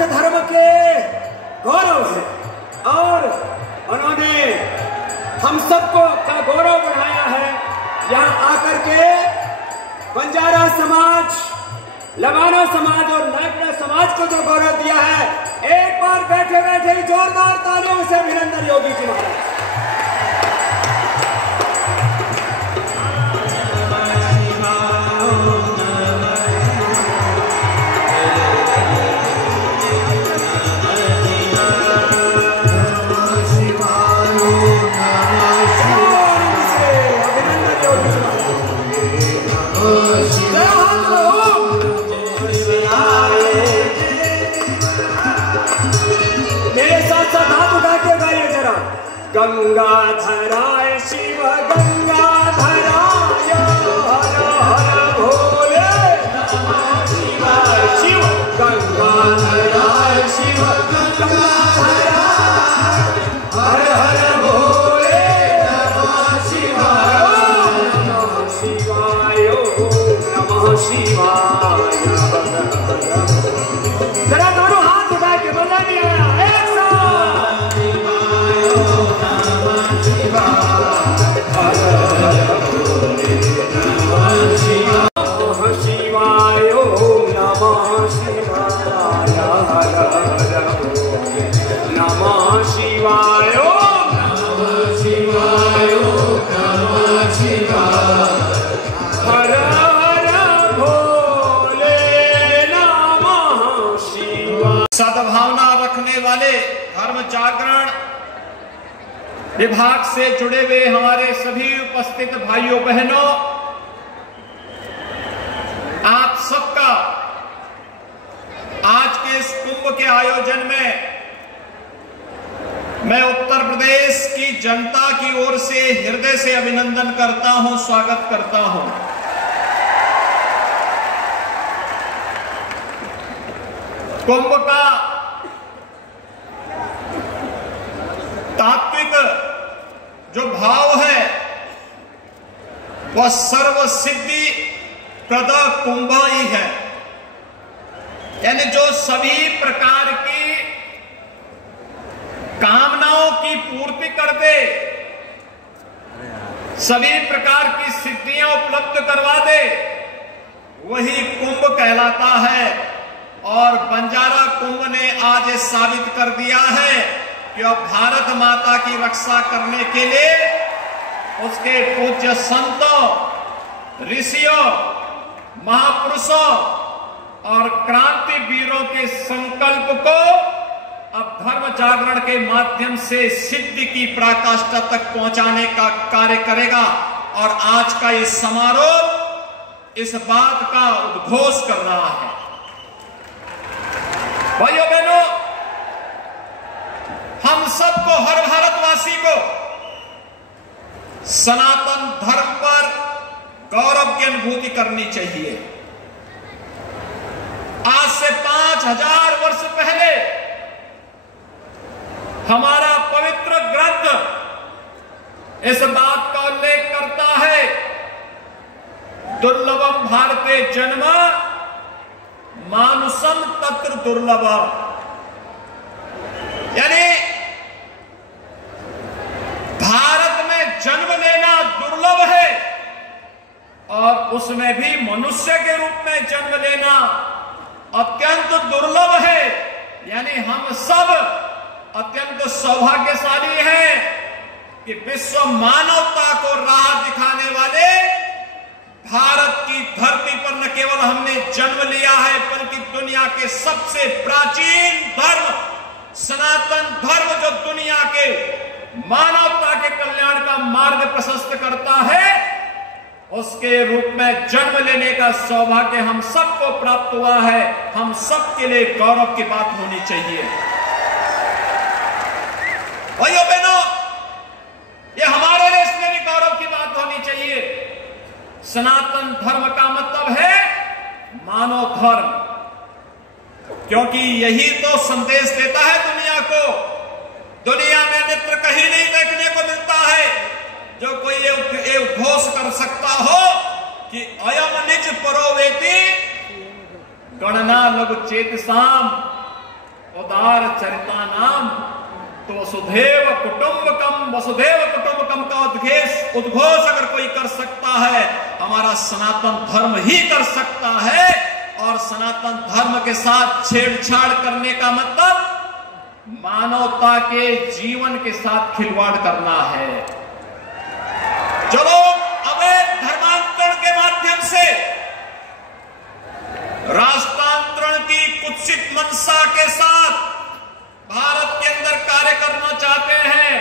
कुछ धर्म के गौरव है और उन्होंने हम सबको का गौरव बढ़ाया है। यहाँ आकर के बंजारा समाज, लबाना समाज और नागरा समाज को जो गौरव दिया है, एक बार बैठे बैठे जोरदार तालियों से अभिनंदन योगी जी महाराज। गंगाधराय शिव गंगाधराय हर हर भोले नमः शिवाय शिव गंगाधराय शिव गंगाधराय हर हर भोले नमः शिवाय नमः शिवाय नमः शिवाय। जरा दोनों हाथ उठा के बजा दिया एक साथ। सद्भावना रखने वाले धर्म जागरण विभाग से जुड़े हुए हमारे सभी उपस्थित भाइयों बहनों, आप सबका आज के इस कुंभ के आयोजन में मैं उत्तर प्रदेश की जनता की ओर से हृदय से अभिनंदन करता हूं, स्वागत करता हूं। कुंभ का तात्विक जो भाव है वह सर्व सिद्धि प्रद कुंभ ही है, यानी जो सभी प्रकार की कामनाओं की पूर्ति कर दे, सभी प्रकार की सिद्धियां उपलब्ध करवा दे, वही कुंभ कहलाता है। और बंजारा कुंभ ने आज ये साबित कर दिया है कि अब भारत माता की रक्षा करने के लिए उसके पूज्य संतों, ऋषियों, महापुरुषों और क्रांति वीरों के संकल्प को अब धर्म जागरण के माध्यम से सिद्धि की पराकाष्ठा तक पहुंचाने का कार्य करेगा। और आज का ये समारोह इस बात का उद्घोष कर रहा है। भाइयों बहनों, हम सबको, हर भारतवासी को सनातन धर्म पर गौरव की अनुभूति करनी चाहिए। आज से 5000 वर्ष पहले हमारा पवित्र ग्रंथ इस बात का उल्लेख करता है, दुर्लभम भारते जन्म मानुषम तत्र दुर्लभ, यानी भारत में जन्म लेना दुर्लभ है और उसमें भी मनुष्य के रूप में जन्म लेना अत्यंत दुर्लभ है। यानी हम सब अत्यंत सौभाग्यशाली हैं कि विश्व मानवता को राह दिखाने वाले भारत की धरती पर न केवल हमने जन्म लिया है, बल्कि दुनिया के सबसे प्राचीन धर्म सनातन धर्म, जो दुनिया के मानवता के कल्याण का मार्ग प्रशस्त करता है, उसके रूप में जन्म लेने का सौभाग्य हम सबको प्राप्त हुआ है। हम सबके लिए गौरव की बात होनी चाहिए। भाइयों बहनों, ये हमारे लिए इसलिए भी गौरव की बात होनी चाहिए। सनातन धर्म का मतलब है मानव धर्म, क्योंकि यही तो संदेश देता है दुनिया को। दुनिया में अन्यत्र कहीं नहीं देखने को मिलता है जो कोई ये उद्घोष कर सकता हो कि अयम निज परोवेति गणना लघु चेतसाम, उदार चरिता नाम, तो वसुधैव कुटुंबकम का उद्घोष अगर कोई कर सकता है, हमारा सनातन धर्म ही कर सकता है। और सनातन धर्म के साथ छेड़छाड़ करने का मतलब मानवता के जीवन के साथ खिलवाड़ करना है। जो लोग अवैध धर्मांतरण के माध्यम से राष्ट्रांतरण की कुत्सित मंशा के साथ भारत के अंदर कार्य करना चाहते हैं,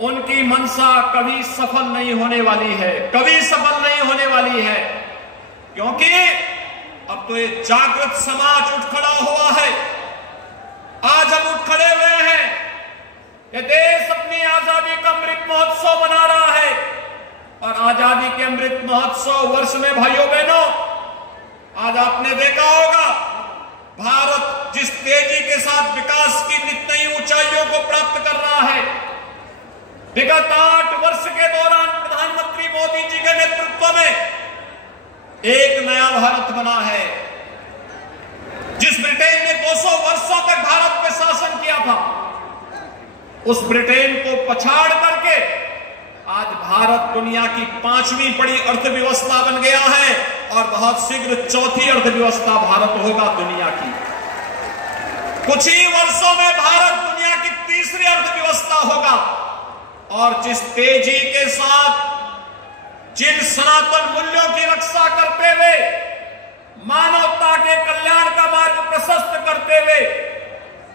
उनकी मंशा कभी सफल नहीं होने वाली है, कभी सफल नहीं होने वाली है। क्योंकि अब तो ये जागृत समाज उठ खड़ा हुआ है। आज हम उठ खड़े हुए हैं। ये देश अपनी आजादी का अमृत महोत्सव मना रहा है। और आजादी के अमृत महोत्सव वर्ष में भाइयों बहनों, आज आपने देखा होगा भारत जिस तेजी के साथ विकास की नित नई ऊंचाइयों को प्राप्त कर रहा है। विगत 8 वर्ष के दौरान प्रधानमंत्री मोदी जी के नेतृत्व में एक नया भारत बना है। जिस ब्रिटेन ने 200 वर्षों तक भारत पे शासन किया था, उस ब्रिटेन को पछाड़ करके आज भारत दुनिया की 5वीं बड़ी अर्थव्यवस्था बन गया है। और बहुत शीघ्र 4थी अर्थव्यवस्था भारत होगा दुनिया की। कुछ ही वर्षों में भारत दुनिया की 3री अर्थव्यवस्था होगा। और जिस तेजी के साथ जिन सनातन मूल्यों की रक्षा करते हुए, मानवता के कल्याण का मार्ग प्रशस्त करते हुए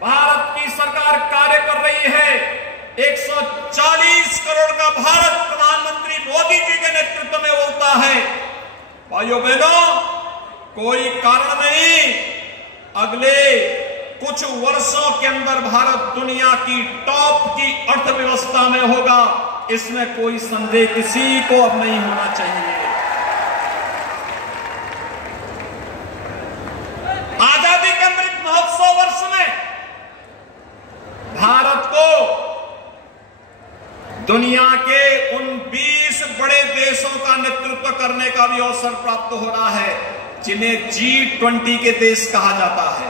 भारत की सरकार कार्य कर रही है, 140 करोड़ का भारत प्रधानमंत्री मोदी जी के नेतृत्व में होता है। भाइयों बहनों, कोई कारण नहीं, अगले कुछ वर्षों के अंदर भारत दुनिया की टॉप की अर्थव्यवस्था में होगा। इसमें कोई संदेह किसी को अब नहीं होना चाहिए। आजादी के अमृत महोत्सव वर्ष में भारत को दुनिया के उन 20 बड़े देशों का नेतृत्व करने का भी अवसर प्राप्त हो रहा है, जिन्हें G20 के देश कहा जाता है।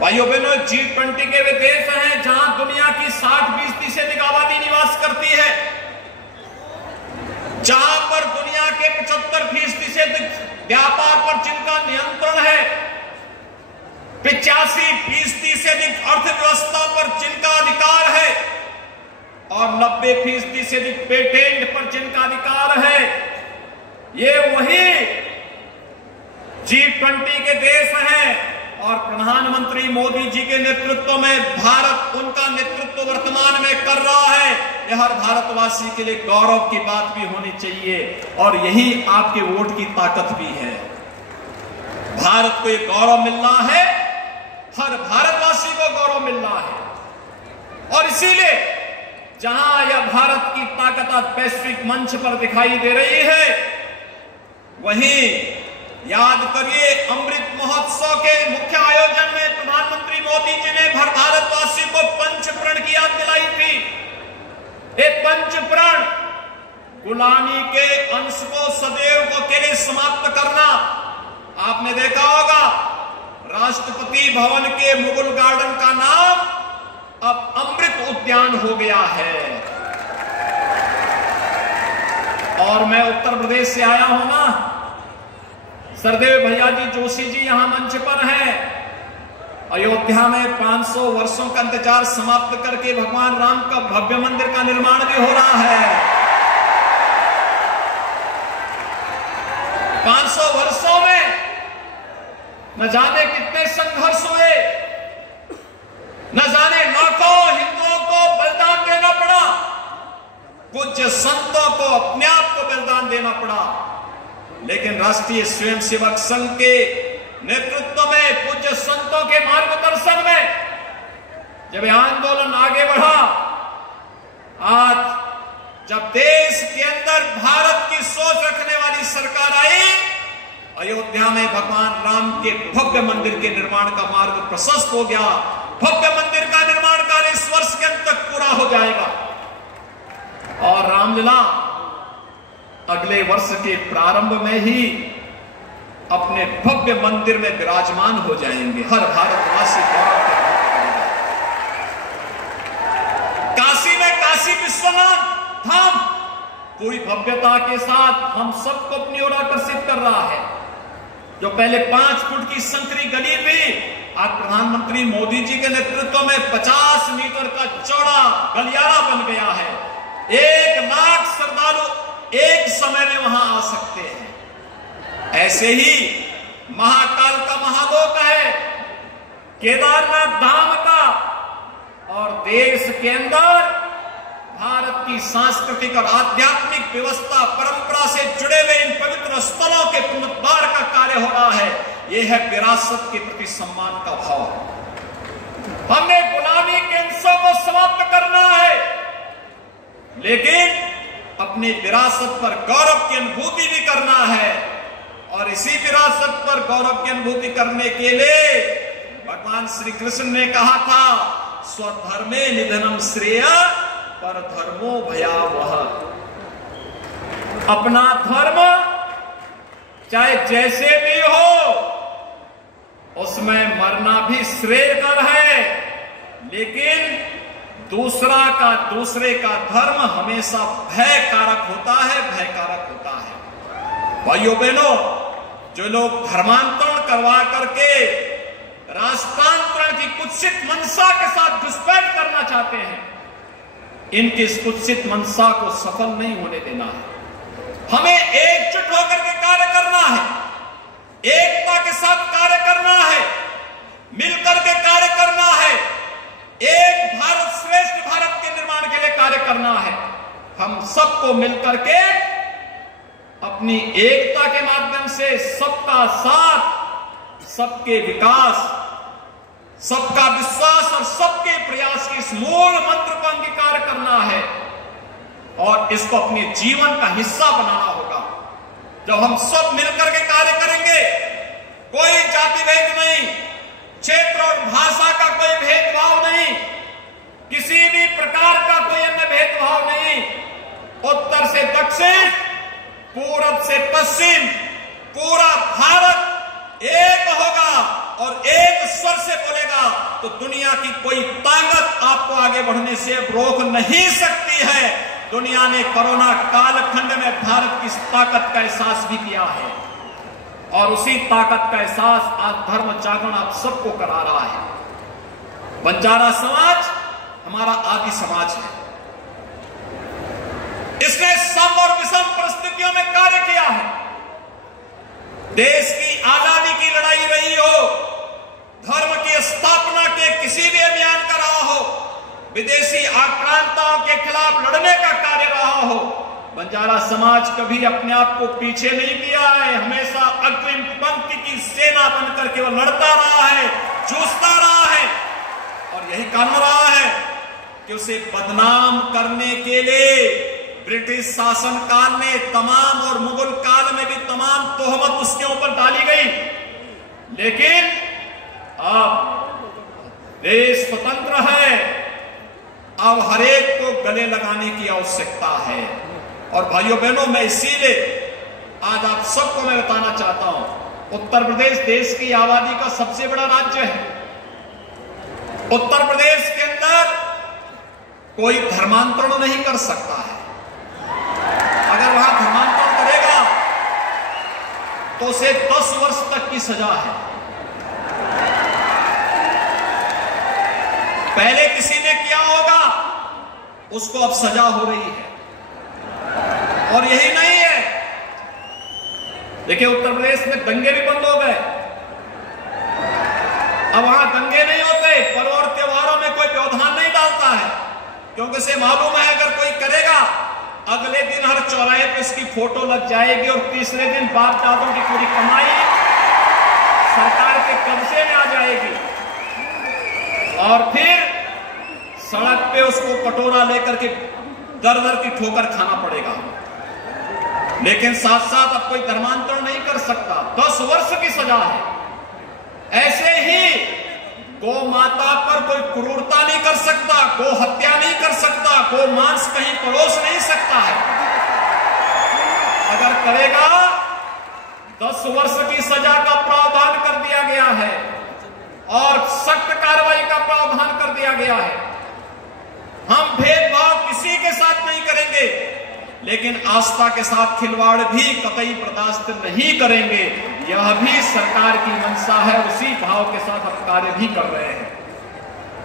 भाइयों बहनों, G20 के वे देश हैं जहां दुनिया की 60% से अधिक आबादी निवास करती है, जहां पर दुनिया के 75% से अधिक व्यापार पर जिनका नियंत्रण है, 85% से अधिक अर्थव्यवस्था पर जिनका अधिकार है और 90% से अधिक पेटेंट पर जिनका अधिकार है। ये वही G20 के देश हैं। और प्रधानमंत्री मोदी जी के नेतृत्व में भारत उनका नेतृत्व वर्तमान में कर रहा है। यह हर भारतवासी के लिए गौरव की बात भी होनी चाहिए। और यही आपके वोट की ताकत भी है। भारत को एक गौरव मिल रहा है, हर भारतवासी को गौरव मिल रहा है। और इसीलिए जहां यह भारत की ताकत आज वैश्विक मंच पर दिखाई दे रही है, वहीं याद करिए अमृत महोत्सव के मुख्य आयोजन में प्रधानमंत्री मोदी जी ने हर भारतवासी को पंचप्रण की याद दिलाई थी। ये पंचप्रण गुलामी के अंश को सदैव के लिए समाप्त करना। आपने देखा होगा राष्ट्रपति भवन के मुगल गार्डन का नाम अब अमृत उद्यान हो गया है। और मैं उत्तर प्रदेश से आया हूं ना, सरदेव भैया जी जोशी जी यहां मंच पर हैं। अयोध्या में 500 वर्षों का इंतजार समाप्त करके भगवान राम का भव्य मंदिर का निर्माण भी हो रहा है। 500 वर्षों में न जाने कितने संघर्ष हुए, न जाने लाखों हिंदुओं को बलिदान देना पड़ा, पूज्य संतों को अपने आप को बलिदान देना पड़ा। लेकिन राष्ट्रीय स्वयंसेवक संघ के नेतृत्व में, पूज्य संतों के मार्गदर्शन में जब यह आंदोलन आगे बढ़ा, आज जब देश के अंदर भारत की सोच रखने वाली सरकार आई, अयोध्या में भगवान राम के भव्य मंदिर के निर्माण का मार्ग प्रशस्त हो गया। भव्य मंदिर का निर्माण कार्य इस वर्ष के अंत तक पूरा हो जाएगा और रामलीला अगले वर्ष के प्रारंभ में ही अपने भव्य मंदिर में विराजमान हो जाएंगे। हर भारतवासी गौरव के अनुभव करेगा। काशी में काशी विश्वनाथ धाम पूरी भव्यता के साथ हम सबको अपनी ओर आकर्षित कर रहा है। जो पहले 5 फुट की संकरी गली थी, आज प्रधानमंत्री मोदी जी के नेतृत्व में 50 मीटर का चौड़ा गलियारा बन गया है। 1 लाख श्रद्धालु एक समय में वहां आ सकते हैं। ऐसे ही महाकाल का महालोक है, केदारनाथ धाम का, और देश के अंदर भारत की सांस्कृतिक और आध्यात्मिक व्यवस्था परंपरा से जुड़े हुए इन पवित्र स्थलों के पुनरुद्धार का कार्य हो रहा है। यह है विरासत के प्रति सम्मान का भाव। हमने गुलामी के अंशों को समाप्त करना है, लेकिन अपनी विरासत पर गौरव की अनुभूति भी करना है। और इसी विरासत पर गौरव की अनुभूति करने के लिए भगवान श्री कृष्ण ने कहा था, स्वधर्मे निधनम श्रेय पर धर्मो भयावह। अपना धर्म चाहे जैसे भी हो, उसमें मरना भी श्रेयकर है, लेकिन दूसरे का धर्म हमेशा भय कारक होता है, भयकारक होता है। भाइयों बहनों, जो लोग धर्मांतरण करवा करके राष्ट्रांतरण की कुत्सित मंशा के साथ घुसपैठ करना चाहते हैं, इनकी इस कुत्सित मंशा को सफल नहीं होने देना है। हमें एकजुट होकर के कार्य करना है, एकता के साथ कार्य करना है, मिलकर के कार्य करना है, एक भारत श्रेष्ठ भारत के निर्माण के लिए कार्य करना है। हम सबको मिलकर के अपनी एकता के माध्यम से सबका साथ, सबके विकास, सबका विश्वास और सबके प्रयास के इस मूल मंत्र को अंगीकार करना है और इसको अपने जीवन का हिस्सा बनाना होगा। जब हम सब मिलकर के कार्य करेंगे, कोई जाति भेद नहीं, क्षेत्र और भाषा का कोई भेदभाव नहीं, किसी भी प्रकार का कोई अन्य भेदभाव नहीं, उत्तर से दक्षिण, पूरब से पश्चिम, पूरा भारत एक होगा और एक स्वर से बोलेगा, तो दुनिया की कोई ताकत आपको आगे बढ़ने से रोक नहीं सकती है। दुनिया ने कोरोना कालखंड में भारत की इस ताकत का एहसास भी किया है और उसी ताकत का एहसास आज धर्म जागरण आप सबको करा रहा है। बंजारा समाज हमारा आदि समाज है, इसने सम और विषम परिस्थितियों में कार्य किया है। देश की आजादी की लड़ाई रही हो, धर्म की स्थापना के किसी भी अभियान का रहा हो, विदेशी आक्रांताओं के खिलाफ लड़ने का कार्य रहा हो, बंजारा समाज कभी अपने आप को पीछे नहीं किया है। हमेशा अग्रिम पंक्ति की सेना बनकर के वो लड़ता रहा है, जूझता रहा है और यही कारण रहा है कि उसे बदनाम करने के लिए ब्रिटिश शासन काल में तमाम और मुगल काल में भी तमाम तोहमत उसके ऊपर डाली गई। लेकिन अब देश स्वतंत्र है, अब हरेक को गले लगाने की आवश्यकता है। और भाइयों बहनों, मैं इसीलिए आज आप सबको मैं बताना चाहता हूं, उत्तर प्रदेश देश की आबादी का सबसे बड़ा राज्य है। उत्तर प्रदेश के अंदर कोई धर्मांतरण नहीं कर सकता है। अगर वहां धर्मांतरण करेगा तो उसे 10 वर्ष तक की सजा है। पहले किसी ने किया होगा, उसको अब सजा हो रही है। और यही नहीं है, देखिए उत्तर प्रदेश में दंगे भी बंद हो गए। अब वहां दंगे नहीं होते, पर्व और त्योहारों में कोई व्यवधान नहीं डालता है, क्योंकि उसे मालूम है अगर कोई करेगा, अगले दिन हर चौराहे पे इसकी फोटो लग जाएगी और तीसरे दिन बाप दादों की पूरी कमाई सरकार के कब्जे में आ जाएगी और फिर सड़क पे उसको कटोरा लेकर के दर दर की ठोकर खाना पड़ेगा। लेकिन साथ साथ अब कोई धर्मांतरण नहीं कर सकता, 10 वर्ष की सजा है। ऐसे ही गौ माता पर कोई क्रूरता नहीं कर सकता, गौ हत्या नहीं कर सकता, गौ मांस कहीं परोस नहीं सकता है। अगर करेगा 10 वर्ष की सजा का प्रावधान कर दिया गया है और सख्त कार्रवाई का प्रावधान कर दिया गया है। हम भेदभाव किसी के साथ नहीं करेंगे, लेकिन आस्था के साथ खिलवाड़ भी कतई बर्दाश्त नहीं करेंगे। यह भी सरकार की मंशा है, उसी भाव के साथ हम कार्य भी कर रहे हैं।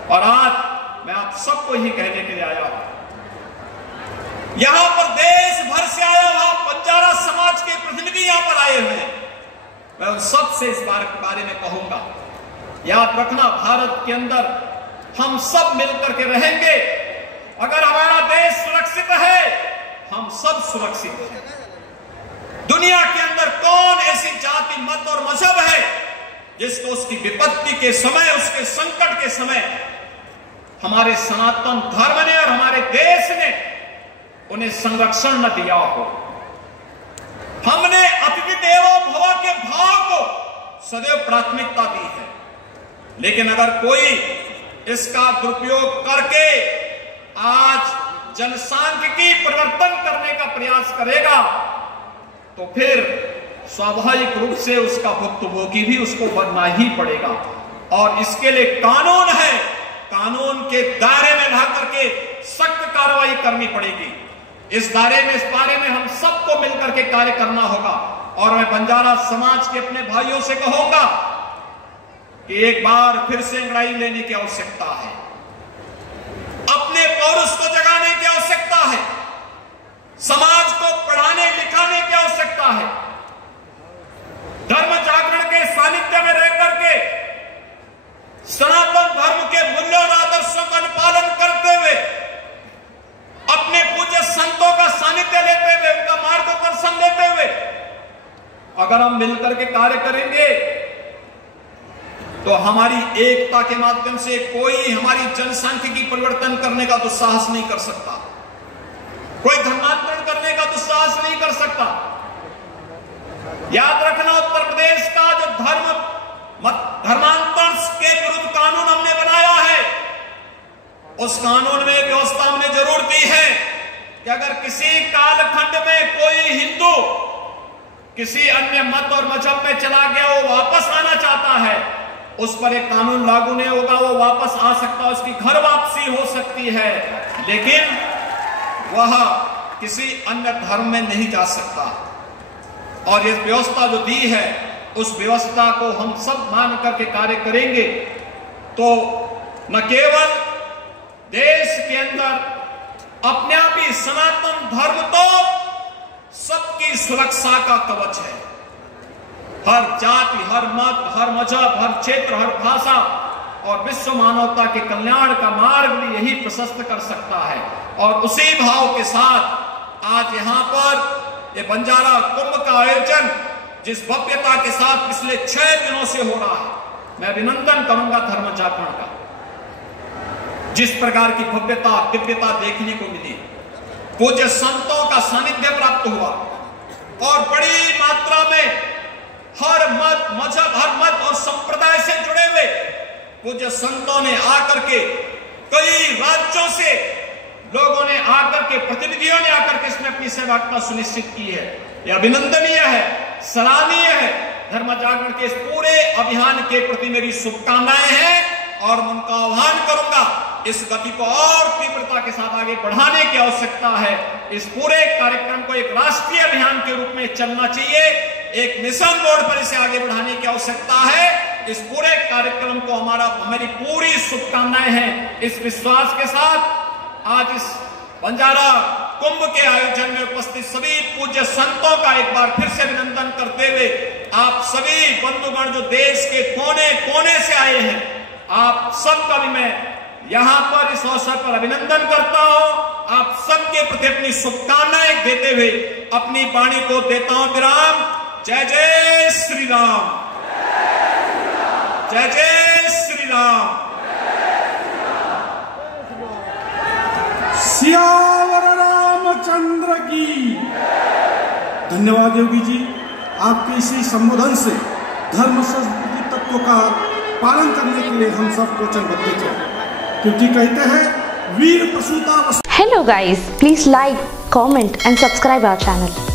और आज मैं आप सबको ही कहने के लिए आया हूं, यहां पर देश भर से आया हुआ बंजारा समाज के प्रतिनिधि यहां पर आए हुए हैं। मैं उन सबसे इस बारे में कहूंगा, याद रखना, भारत के अंदर हम सब मिलकर के रहेंगे। अगर हमारा देश सुरक्षित है, हम सब सुरक्षित हैं। दुनिया के अंदर कौन ऐसी जाति, मत और मजहब है जिसको उसकी विपत्ति के समय, उसके संकट के समय हमारे सनातन धर्म ने और हमारे देश ने उन्हें संरक्षण न दिया हो। हमने अतिथि देवो भव के भाव को सदैव प्राथमिकता दी है, लेकिन अगर कोई इसका दुरुपयोग करके आज जनसांख्यिकी परिवर्तन करने का प्रयास करेगा, तो फिर स्वाभाविक रूप से उसका भुक्तभोगी भी उसको बनना ही पड़ेगा। और इसके लिए कानून है, कानून के दायरे में ला करके सख्त कार्रवाई करनी पड़ेगी। इस बारे में हम सबको मिलकर के कार्य करना होगा। और मैं बंजारा समाज के अपने भाइयों से कहूंगा कि एक बार फिर से अंगड़ाई लेने की आवश्यकता है, अपने पौरुष को जगाने की आवश्यकता है, समाज को पढ़ाने लिखाने की आवश्यकता है। धर्म जागरण के सानिध्य में रह करके सनातन धर्म के मूल्यों और आदर्शों का अनुपालन करते हुए, अपने पूज्य संतों का सानिध्य लेते हुए, उनका मार्गदर्शन लेते हुए अगर हम मिलकर के कार्य करेंगे तो हमारी एकता के माध्यम से कोई हमारी जनसांख्यिकी परिवर्तन करने का दुस्साहस नहीं कर सकता, कोई धर्मांतरण करने का दुस्साहस नहीं कर सकता। याद रखना, उत्तर प्रदेश का जो धर्मांतरण के विरुद्ध कानून हमने बनाया है, उस कानून में व्यवस्था हमने जरूर दी है कि अगर किसी कालखंड में कोई हिंदू किसी अन्य मत और मजहब में चला गया, वो वापस आना चाहता है, उस पर एक कानून लागू नहीं होगा, वो वापस आ सकता है, उसकी घर वापसी हो सकती है, लेकिन वह किसी अन्य धर्म में नहीं जा सकता। और ये व्यवस्था जो दी है, उस व्यवस्था को हम सब मान करके कार्य करेंगे तो न केवल देश के अंदर अपने आप ही सनातन धर्म तो सबकी सुरक्षा का कवच है। हर जाति, हर मत, हर मजहब, हर क्षेत्र, हर भाषा और विश्व मानवता के कल्याण का मार्ग भी यही प्रशस्त कर सकता है। और उसी भाव के साथ आज यहाँ पर ये बंजारा कुंभ का आयोजन जिस भव्यता के साथ पिछले 6 दिनों से हो रहा है, मैं अभिनंदन करूंगा धर्म जागरण का। जिस प्रकार की भव्यता, दिव्यता देखने को मिली, पूज्य संतों का सानिध्य प्राप्त हुआ और बड़ी मात्रा में हर मत, मजहब, हर मत और संप्रदाय से जुड़े हुए पूज्य संतों ने आकर के, कई राज्यों से लोगों ने आकर के, प्रतिनिधियों ने आकर के इसमें अपनी सहभागिता सुनिश्चित की है। यह अभिनंदनीय है, सराहनीय है। धर्म जागरण के इस पूरे अभियान के प्रति मेरी शुभकामनाएं हैं और मैं उनका आह्वान करूंगा, इस गति को और तीव्रता के साथ आगे बढ़ाने की आवश्यकता है। इस पूरे कार्यक्रम को एक राष्ट्रीय अभियान के रूप में चलना चाहिए, एक मिशन मोड पर इसे आगे बढ़ाने की आवश्यकता है। इस पूरे कार्यक्रम को हमारी पूरी शुभकामनाएं हैं। इस विश्वास के साथ आज इस बंजारा कुंभ के आयोजन में उपस्थित सभी पूज्य संतों का एक बार फिर से अभिनंदन करते हुए, आप सभी बंधुगण जो देश के कोने कोने से आए हैं, आप सबका भी मैं यहां पर इस अवसर पर अभिनंदन करता हूं। आप सबके प्रति अपनी शुभकामनाएं देते हुए अपनी वाणी को देता हूं विराम। जय जय श्री राम, जय जय श्री राम। सियावर रामचंद्र की। धन्यवाद योगी जी, आपके इसी संबोधन से धर्म संस्कृति तत्वों का पालन करने के लिए हम सब वचनबद्ध थे, क्योंकि कहते हैं वीर प्रसूता। Hello guys, please like, comment and subscribe our channel.